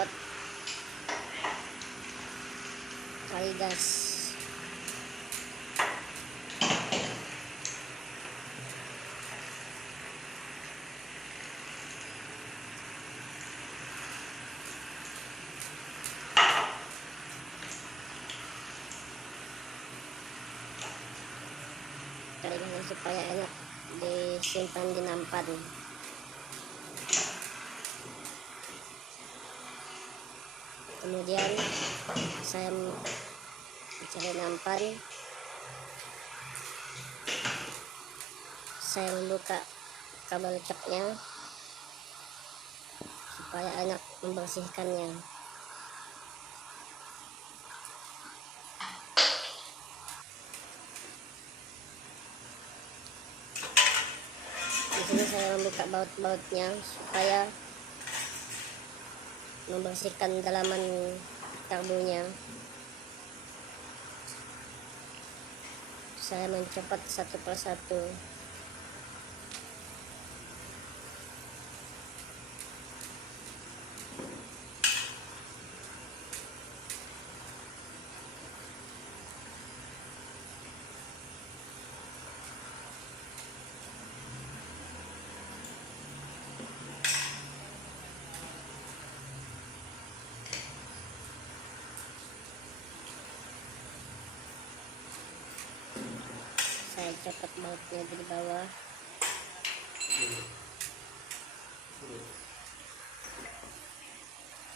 copot tali gas. Talinya supaya enak disimpan di nampan. Kemudian saya mencari nampan, saya membuka kabel coknya supaya enak membersihkannya. Di sini saya membuka baut-bautnya supaya membersihkan dalaman karbunya. Saya mencopot satu persatu. Saya copot bautnya di bawah.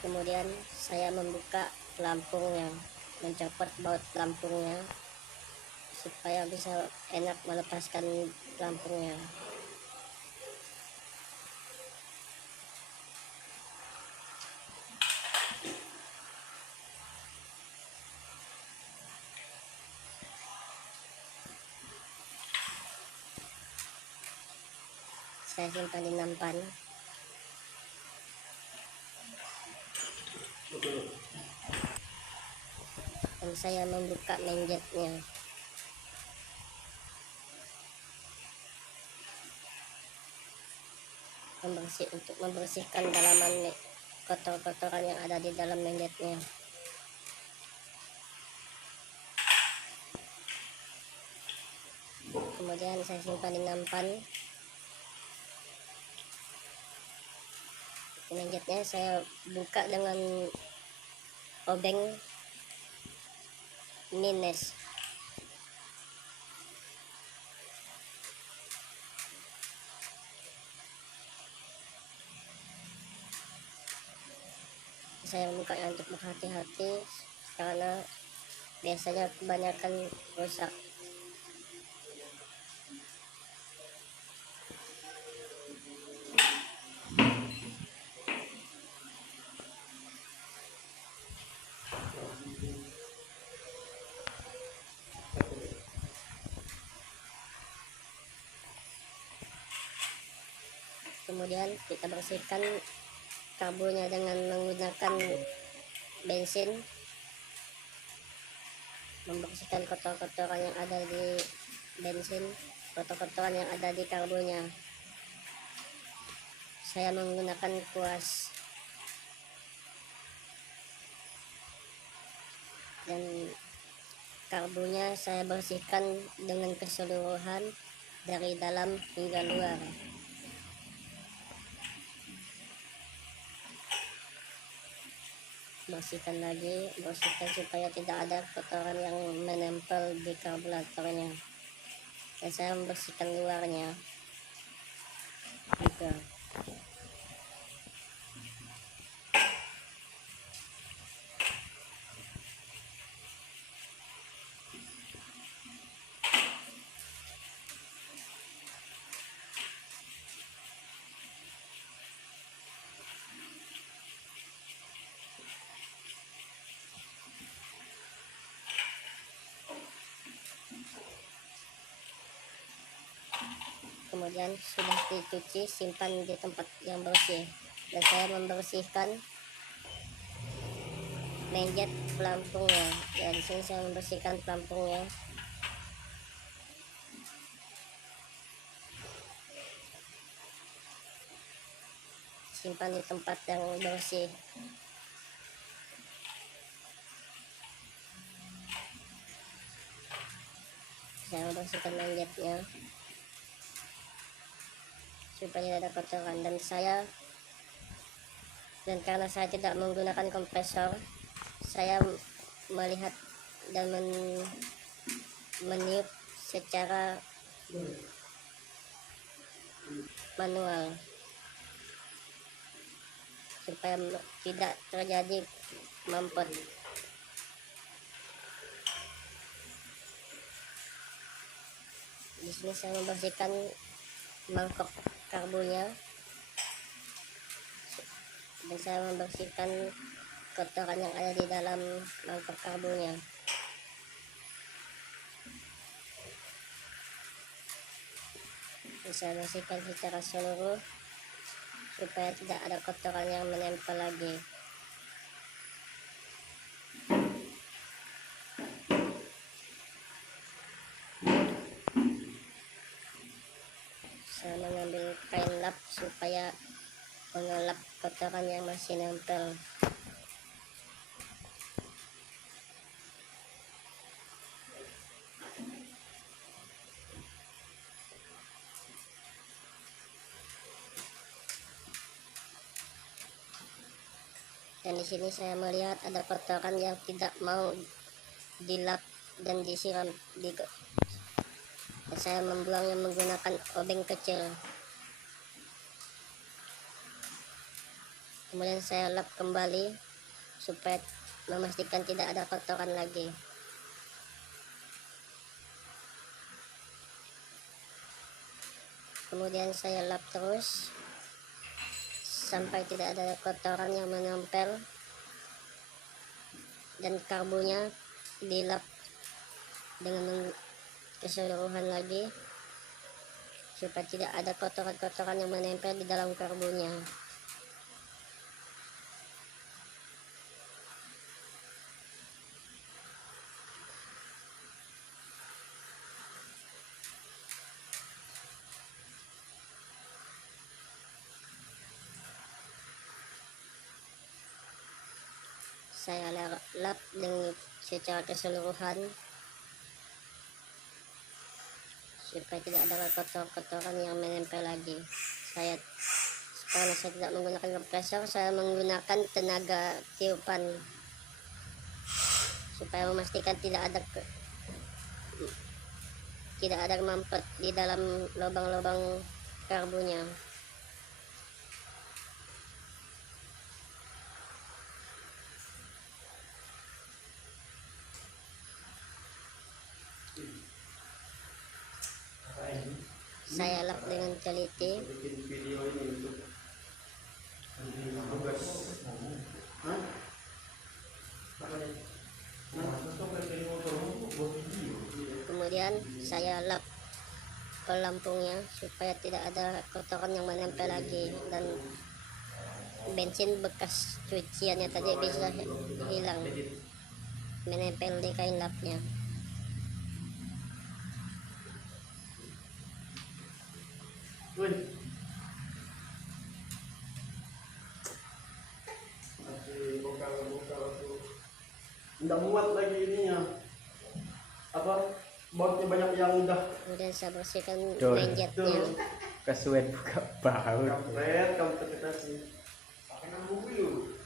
Kemudian saya membuka pelampungnya, mencopot baut pelampungnya supaya bisa enak melepaskan pelampungnya. Saya simpan di nampan. Dan saya membuka menjetnya. Untuk membersihkan dalaman kotor-kotoran yang ada di dalam menjetnya. Kemudian saya simpan di nampan. Menjetnya saya buka dengan obeng Nines. Saya membukanya untuk berhati-hati karena biasanya kebanyakan rusak. Kemudian kita bersihkan karbunya dengan menggunakan bensin, membersihkan kotor-kotoran yang ada di bensin, kotor-kotoran yang ada di karbunya. Saya menggunakan kuas dan karbunya saya bersihkan dengan keseluruhan dari dalam hingga luar. Bersihkan lagi, bersihkan supaya tidak ada kotoran yang menempel di karburatornya. Dan saya membersihkan luarnya juga. Kemudian sudah dicuci, simpan di tempat yang bersih. Dan saya membersihkan menjet pelampungnya. Ya, di sini saya membersihkan pelampungnya. Simpan di tempat yang bersih. Saya membersihkan manjetnya supaya tidak ada kotoran, dan karena saya tidak menggunakan kompresor, saya melihat dan meniup secara manual supaya tidak terjadi mampet. Di sini saya membersihkan mangkok karbonya dan saya membersihkan kotoran yang ada di dalam mangkok karbonya. Saya bersihkan secara seluruh supaya tidak ada kotoran yang menempel lagi. Saya mengambil kain lap supaya mengelap kotoran yang masih nempel. Dan di sini saya melihat ada kotoran yang tidak mau dilap dan disiram. Saya membuangnya menggunakan obeng kecil. Kemudian saya lap kembali supaya memastikan tidak ada kotoran lagi. Kemudian saya lap terus sampai tidak ada kotoran yang menempel, dan karbonya dilap dengan keseluruhan lagi supaya tidak ada kotoran-kotoran yang menempel di dalam karbonya. Saya lap dengan secara keseluruhan supaya tidak ada kotoran yang menempel lagi. Karena saya tidak menggunakan kompresor, saya menggunakan tenaga tiupan supaya memastikan tidak ada mampet di dalam lubang-lubang karbonya. Saya lap dengan teliti. Kemudian saya lap pelampungnya supaya tidak ada kotoran yang menempel lagi, dan bensin bekas cuciannya tadi bisa hilang menempel di kain lapnya. Nggak muat lagi ininya, bautnya banyak yang udah. Kemudian saya bersihkan manjetnya. Kesuwen buka baut. Kampret kita sih. Pakai mobil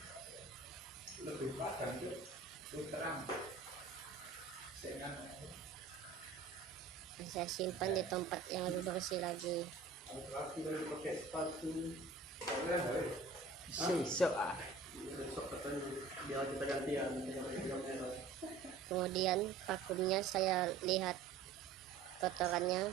lebih padan tuh, terang. Saya simpan di tempat yang lebih bersih lagi. Laki lagi pakai sepatu. Sesok ah. Besok katanya biar kita gantian. Kemudian vakumnya saya lihat kotorannya,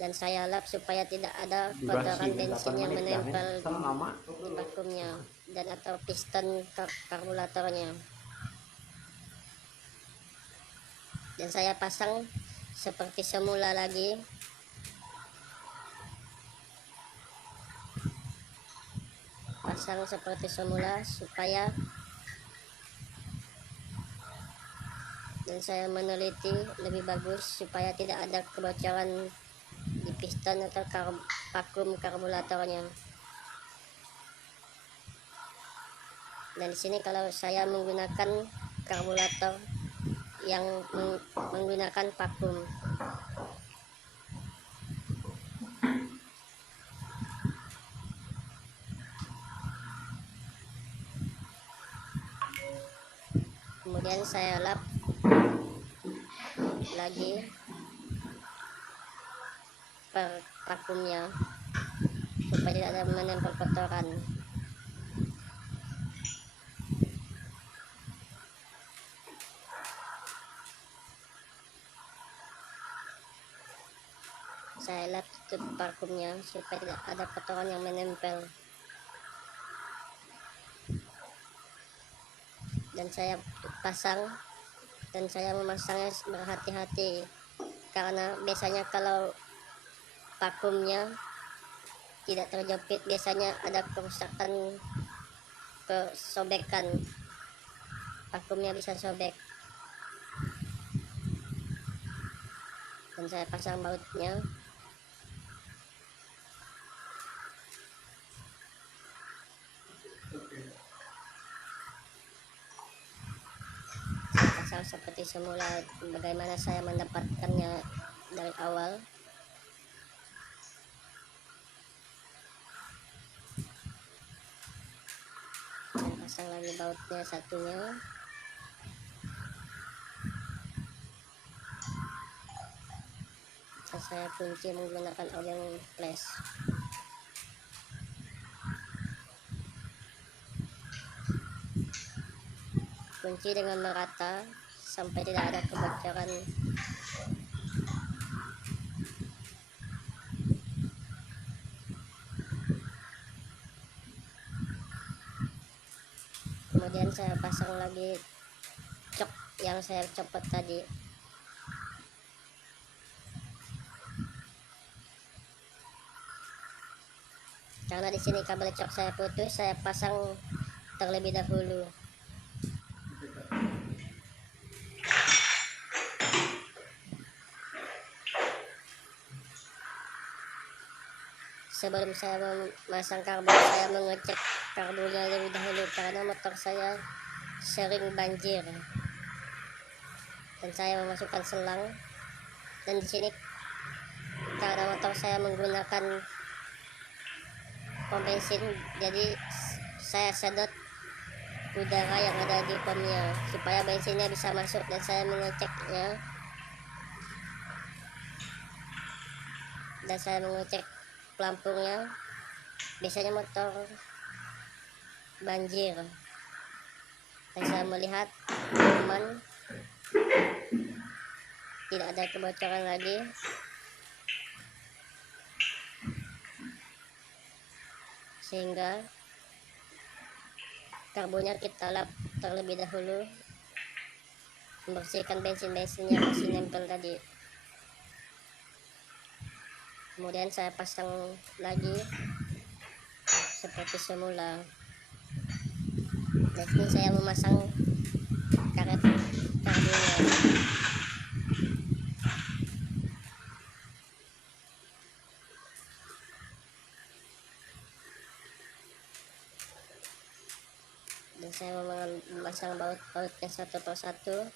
dan saya lap supaya tidak ada kotoran bensin yang menempel di vakumnya dan atau piston karburatornya. Dan saya pasang seperti semula lagi. Pasang seperti semula supaya, dan saya meneliti lebih bagus supaya tidak ada kebocoran di piston atau vakum karburatornya. Dan di sini kalau saya menggunakan karburator yang menggunakan vakum. Kemudian saya lap lagi per vakumnya supaya tidak ada menempel kotoran. Saya lap tutup vakumnya supaya tidak ada kotoran yang menempel. Dan saya pasang, dan saya memasangnya berhati-hati karena biasanya kalau vakumnya tidak terjepit biasanya ada kerusakan, kesobekan, vakumnya bisa sobek. Dan saya pasang bautnya. Pasang seperti semula bagaimana saya mendapatkannya dari awal. Saya pasang lagi bautnya satunya. Dan saya kunci menggunakan obeng flash. Kunci dengan merata sampai tidak ada kebocoran. Kemudian saya pasang lagi cok yang saya copot tadi. Karena di sini kabel cok saya putus, saya pasang terlebih dahulu. Sebelum saya memasang karbon, saya mengecek karbonnya lebih dahulu karena motor saya sering banjir. Dan saya memasukkan selang. Dan di sini karena motor saya menggunakan pom bensin, jadi saya sedot udara yang ada di pomnya supaya bensinnya bisa masuk. Dan saya mengeceknya, dan saya mengecek pelampungnya. Biasanya motor banjir, dan saya melihat aman, tidak ada kebocoran lagi. Sehingga karbonnya kita lap terlebih dahulu, membersihkan bensin-bensin yang masih nempel tadi. Kemudian saya pasang lagi seperti semula. Dan sini saya memasang karet karbonnya. Dan saya memasang baut-bautnya satu persatu.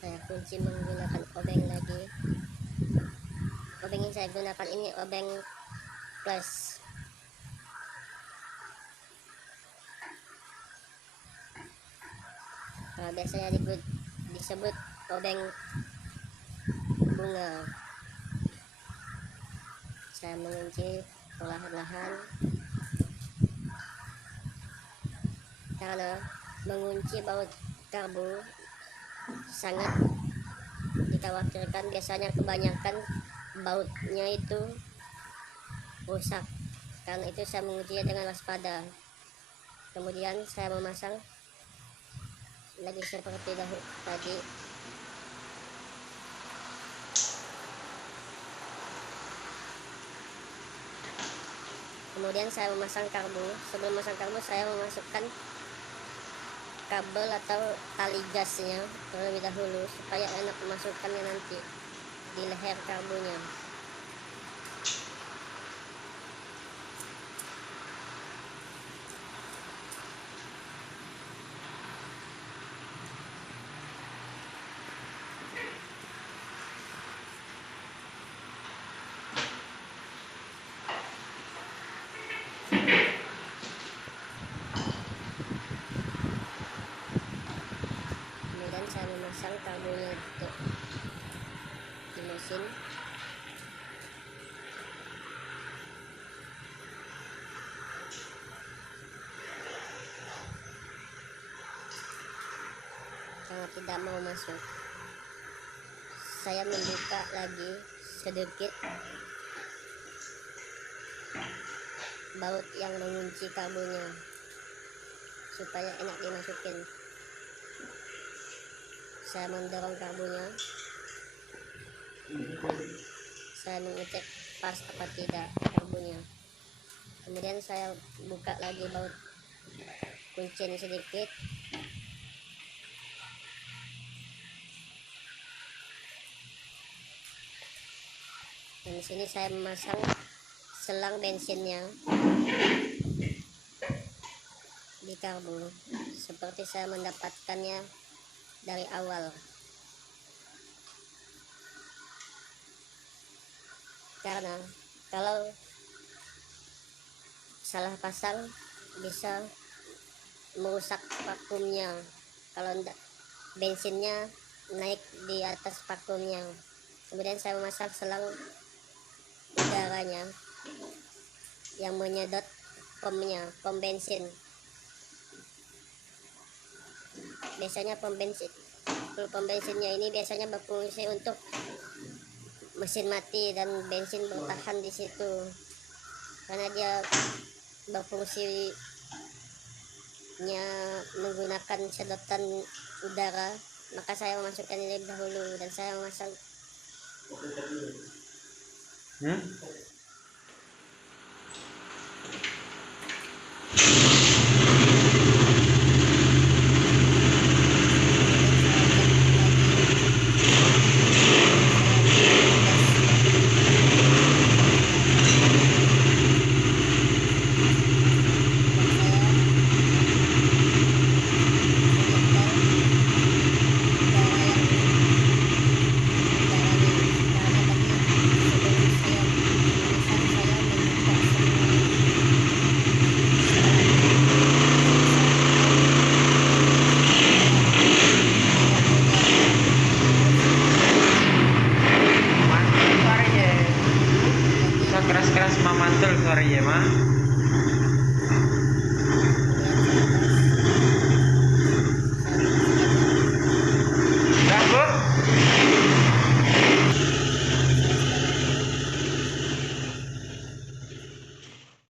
Saya kunci menggunakan obeng lagi. Obeng yang saya gunakan ini obeng plus. Nah, biasanya disebut obeng bunga. Saya mengunci perlahan-lahan karena mengunci baut karbo sangat dikhawatirkan. Biasanya kebanyakan bautnya itu rusak, karena itu saya mengujinya dengan waspada. Kemudian saya memasang lagi seperti tadi. Kemudian saya memasang karbu. Sebelum memasang karbu, saya memasukkan kabel atau tali gasnya terlebih dahulu supaya enak memasukkannya nanti di leher karbunya. Kemudian saya memasang karbunya di mesin. Karena tidak mau masuk, saya membuka lagi sedikit baut yang mengunci karbunya supaya enak dimasukin. Saya mendorong karbunya, saya mengecek pas apa tidak karbunya. Kemudian saya buka lagi baut kuncinya sedikit. Dan di sini saya memasang selang bensinnya di karbu seperti saya mendapatkannya dari awal. Karena kalau salah pasang bisa merusak vakumnya kalau bensinnya naik di atas vakumnya. Kemudian saya memasang selang udaranya yang menyedot pom bensin. Biasanya pom bensinnya ini biasanya berfungsi untuk mesin mati dan bensin bertahan di situ. Karena dia berfungsinya menggunakan sedotan udara, maka saya memasukkan ini lebih dahulu dan saya memasang keras-keras mamantul suaranya mah.